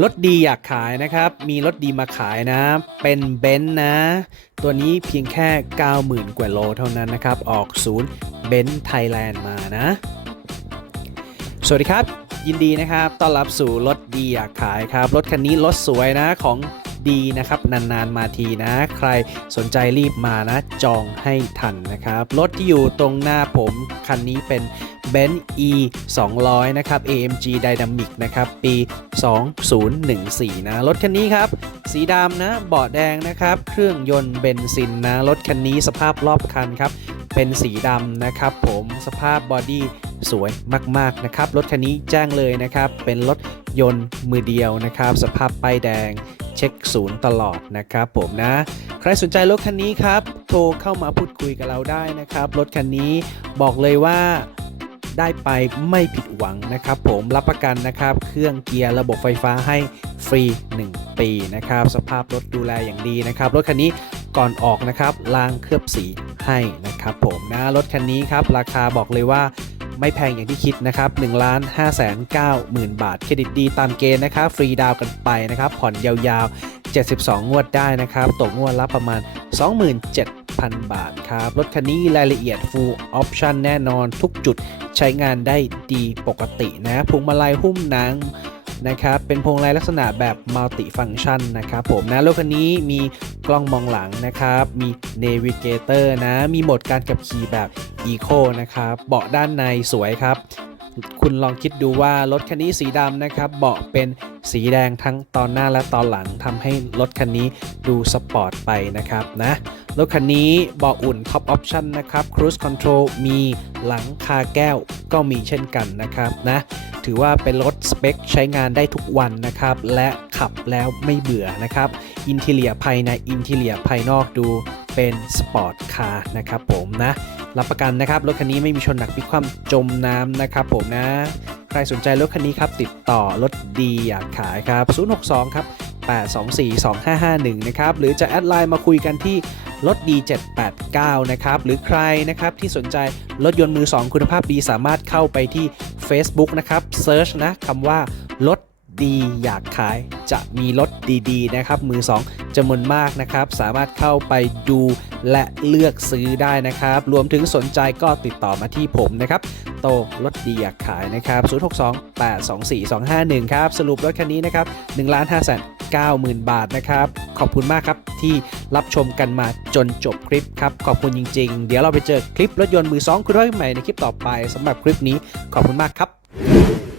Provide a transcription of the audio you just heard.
รถดีอยากขายนะครับ มีรถดีมาขายนะ เป็นเบนซ์นะ ตัวนี้เพียงแค่ 90,000 กว่าโลเท่านั้นนะครับ ออกศูนย์เบนซ์ไทยแลนด์มานะ สวัสดีครับ ยินดีนะครับ ต้อนรับสู่รถดีอยากขายครับ รถคันนี้รถสวยนะของดีนะครับ นานๆมาทีนะ ใครสนใจรีบมานะ จองให้ทันนะครับ รถที่อยู่ตรงหน้าผมคันนี้เป็น b e n z E 200 นะครับ AMG Dynamic นะครับ ปี 2014 นะ รถคันนี้ครับ สีดำนะเบาะแดงนะครับ เครื่องยนต์เบนซินนะ รถคันนี้สภาพรอบคันครับ เป็นสีดำนะครับผมสภาพบอดี้สวยมากๆนะครับ รถคันนี้แจ้งเลยนะครับ เป็นรถยนต์มือเดียวนะครับ สภาพป้ายแดงเช็คศูนย์ตลอดนะครับผมนะ ใครสนใจรถคันนี้ครับ โทรเข้ามาพูดคุยกับเราได้นะครับ รถคันนี้บอกเลยว่า ได้ไปไม่ผิดหวังนะครับ ผมรับประกันนะครับ เครื่องเกียร์ระบบไฟฟ้าให้ฟรี 1 ปีนะครับ สภาพรถดูแลอย่างดีนะครับ รถคันนี้ก่อนออกนะครับล้างเคลือบสีให้นะครับผมนะรถคันนี้ครับราคาบอกเลยว่าไม่แพงอย่างที่คิดนะครับ1 5 9 0 0 0 บาท เครดิตดีตามเกณฑ์นะครับ ฟรีดาวน์กันไปนะครับ ผ่อนยาวๆ 72 งวดได้นะครับ ตกงวดละประมาณ 27,000 บาทครับ รถคันนี้รายละเอียด full option แน่นอนทุกจุดใช้งานได้ดีปกตินะพวงมาลัยหุ้มหนังนะครับ เป็นพวงมาลัยลักษณะแบบ multi function นะครับผมนะ รถคันนี้มีกล้องมองหลังนะครับ มี navigator นะ มีโหมดการขับขี่แบบ Eco นะครับ เบาะด้านในสวยครับ คุณลองคิดดูว่ารถคันนี้สีดำนะครับ เบาะเป็นสีแดงทั้งตอนหน้าและตอนหลังทำให้รถคันนี้ดูสปอร์ตไปนะครับนะรถคันนี้เบาะอุ่น Top Option นนะครับ Cruise Control มีหลังคาแก้วก็มีเช่นกันนะครับนะถือว่าเป็นรถสเปคใช้งานได้ทุกวันนะครับ และขับแล้วไม่เบื่อนะครับ อินเทเลียภายในอินเทเลียภายนอกดูเป็นสปอร์ตคาร์นะครับผมนะ รับประกันนะครับรถคันนี้ไม่มีชนหนักพิกคว่ำจมน้ำนะครับผมนะ ใครสนใจรถคันนี้ครับติดต่อรถดีอยากขายครับ 062 ครับ 8242551 นะครับ หรือจะแอดไลน์มาคุยกันที่รถดี789 นะครับ หรือใครนะครับที่สนใจรถยนต์มือ 2 คุณภาพดีสามารถเข้าไปที่ Facebook นะครับเซิร์ชนะคำว่ารถ ดีอยากขายจะมีรถดีๆนะครับ มือ 2จำนวนมากนะครับ สามารถเข้าไปดูและเลือกซื้อได้นะครับ รวมถึงสนใจก็ติดต่อมาที่ผมนะครับ โตรถดีอยากขายนะครับ 062 824 251 ครับ สรุปรถคันนี้นะครับ1ล้าน5 9 0 0 0 บาทนะครับ ขอบคุณมากครับที่รับชมกันมาจนจบคลิปครับ ขอบคุณจริง ๆ เดี๋ยวเราไปเจอคลิปรถยนต์มือ2คุณด้วยใหม่ในคลิปต่อไปสำหรับคลิปนี้ขอบคุณมากครับ